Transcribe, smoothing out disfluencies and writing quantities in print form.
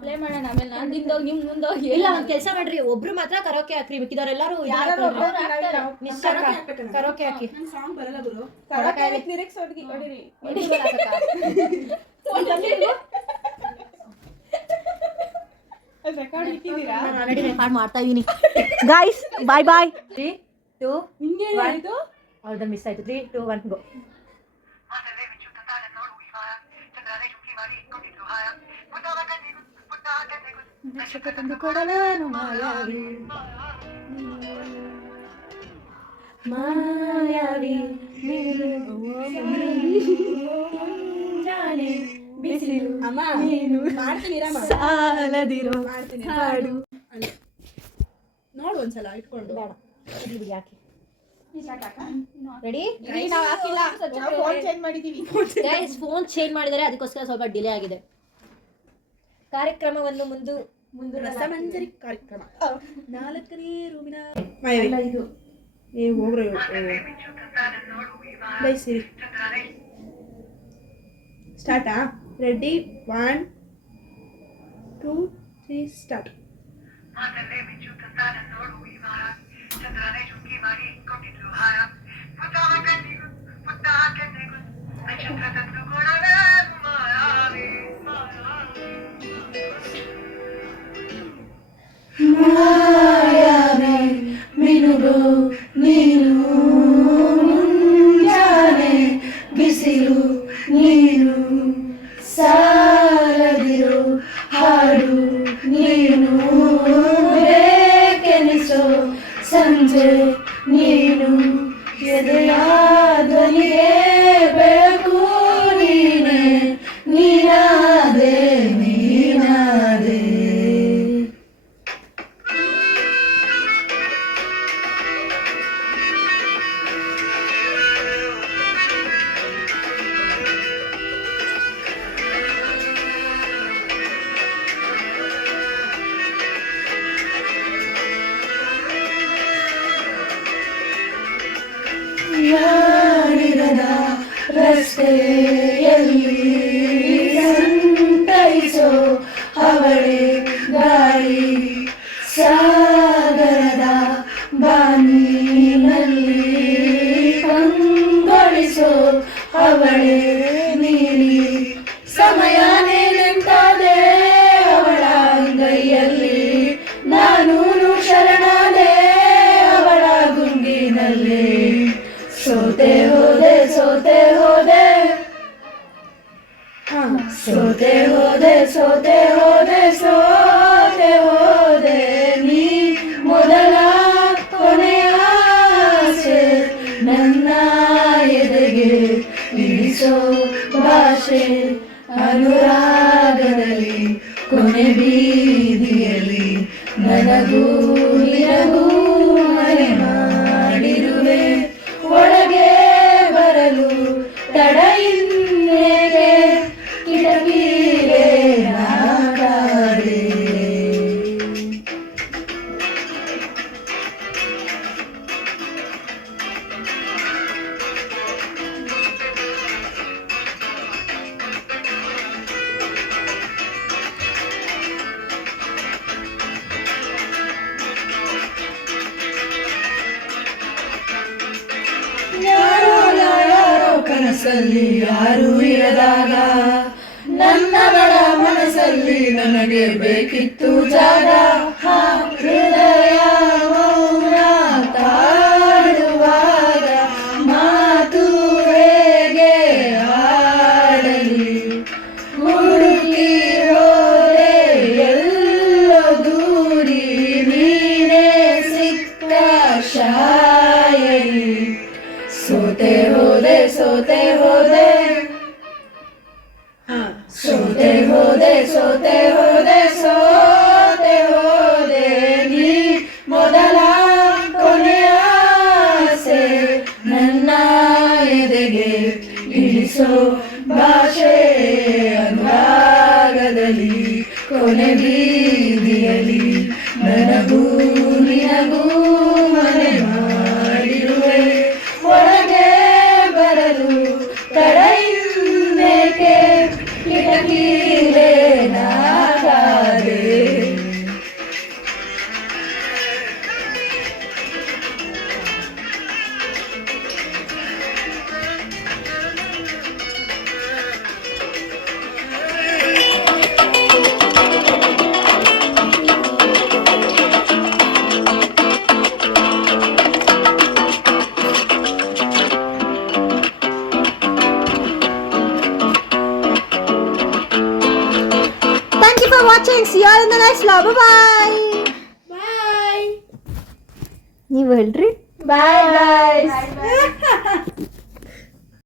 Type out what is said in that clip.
Play ಮಾಡೋಣ ಆಮೇಲೆ ನಾನು ನಿಂದೋಗಿ ನಿಮ್ ಮುಂದೋಗಿ. ಇಲ್ಲ ಒಂದ್ ಕೆಲಸ ಮಾಡ್ರಿ, ಒಬ್ರು ಮಾತ್ರ ಕರೋಕೆ ಹಾಕ್ರಿ, ಮಿಕ್ಕಿದವರೆಲ್ಲರೂ ಕರೋಕೆ ಹಾಕಿ. ಸಾಂಗ್ ಬರಲ್ಲ ಗುರು, ಲಿರಿಕ್ಸ್ ಹೊಡಿರಿ. ರೆಕಾರ್ಡ್ ಇಟ್ಟಿದ್ದೀರಾ? ಆಲ್ರೆಡಿ ರೆಕಾರ್ಡ್ ಮಾಡ್ತಾ ಇದೀನಿ. ಗೈಸ್ ಬಾಯ್ ಬಾಯ್. 3 2 1. ಅವ್ರದ್ದು ಮಿಸ್ ಆಯ್ತು. 3 2 1 ಗೋ. ಮಾಯಾವಿ ಬಿಸಿಲು ಅಮ್ಮ ಮಾಡ್ತೀನಿ ಸಾಲದಿರೋ ಹಾಡು. ನೋಡು ಒಂದ್ಸಲ ಇಟ್ಕೊಂಡು. ಬೇಡ ಬಿಡಿ ಹಾಕಿ. ರೆಡಿ? ನಾವು ಹಾಕಿಲ್ಲ, ಫೋನ್ ಚೇಂಜ್ ಮಾಡಿದೀವಿ. ಗೈಸ್ ಫೋನ್ ಚೇಂಜ್ ಮಾಡಿದರೆ, ಅದಕ್ಕೋಸ್ಕರ ಸ್ವಲ್ಪ ಡಿಲೇ ಆಗಿದೆ. ಕಾರ್ಯಕ್ರಮವನ್ನು ಮುಂದೆ ರಸಮಂಜರಿ ಕಾರ್ಯಕ್ರಮ 4ನೇ ರೂಮಿನ ಮಾಯಾವಿ. ಇದು ಹೋಗ್ರೆ ಬೈಸಿರಿ. ಸ್ಟಾರ್ಟಾ? Ready 1 2 3 start. ಮಾಯಾವಿ ಮಿನುಗು ನೀನು, ಮುಂಜಾನೆ ಬಿಸಿಲು ನೀನು, ಸಾಲದಿರು ಹಾಡು ನೀನು, ಬೇಕೆನಿಸೋ ಸಂಜೆ ನೀನು, ಎದೆಯ ಧ್ವನಿಗೆ ಬೆಳಕು ನೀನೆ, ನೀನಾದೆ ನೀನಾದೆ. ಯಾರಿರದ ರಸ್ತೆಯಲ್ಲಿ ಸಂತೈಸೋ ಅವಳೆ ಗಾಳಿ, ಸಾಗರದ ಬಾನಿನಲ್ಲಿ ಕಂಗೊಳಿಸೋ ಅವಳೆ ನೀಲಿ, ಸಮಯನೇ ನಿಂತಾದೆ ಅವಳ ಅಂಗೈಯಲ್ಲಿ, ನಾನು ಶರಣಾದೆ ಅವಳ ಗುಂಗಿನಲ್ಲಿ, ಸೋತೆ ಹೋದೆ ಸೋತೆ ಹೋದೆ, ಸೋತೆ ಹೋದೆ ಸೋತೆ ಹೋದೆ ಸೋತೆ ಹೋದೆ, ನೀ ಮೊದಲ ಕೊನೆಯ ಆಸೆ, ನನ್ನ ಎದೆಗೆ ಇಳಿಸೋ ಭಾಷೆ, ಅನುರಾಗದಲ್ಲಿ ಕೊನೆ ಬೀದಿಯಲ್ಲಿ ನನಗೂ ನಿನಗೂ ಮನೆ ಮಾಡಿರುವೆ, ಒಳಗೆ ಬರಲು ತಡ ಇನ್ನೇಕೆ, ಕಿಟಕಿಲೇ ನಾಕಾದೆ. ಯಾರೋ ಕನಸಲ್ಲಿ ಯಾರು ಇರದಾಗ, ನನ್ನವಳ ಮನಸ್ಸಲ್ಲಿ ನನಗೆ ಬೇಕಿತ್ತು ಜಾಗ, ಹೃದಯ ಮೌನ ತಾಳುವಾಗ ಮಾತು ಹೇಗೆ ಆಡಲಿ, ಹುಡುಕಿ ಹೋದೆ ಎಲ್ಲೋ ದೂರಿ, ನೀನೇ ಸಿಕ್ಕ ಶಾಯರಿ, ಸೋತೆ ಹೋದೆ ಸೋತೆ ಹೋದೆ, ಸೋತೆ ಹೋದೆ ಸೋತೆ ಹೋದೆ ಸೋತೆ ಹೋದೆ, ನೀ ಮೊದಲ ಕೊನೆಯ ಆಸೆ, ನನ್ನ ಎದೆಗೆ ಇಳಿಸೋ ಭಾಷೆ, ಅನುರಾಗದಲ್ಲಿ ಕೊನೆ ಬೀದಿಯಲ್ಲಿ ನನಗೂ ನಿನಗೂ ಮನೆ ಮಾಡಿರುವೆ, ಒಳಗೆ ಬರಲು ತಡ ಇನ್ನೇಕೆ, ಕಿಟಕಿಲೇ ನಾಕಾದೆ. Watching. See you in the next vlog. Bye bye. ನೀವು ಹೇಳ್ರಿ. ಬಾಯ್ ಬಾಯ್.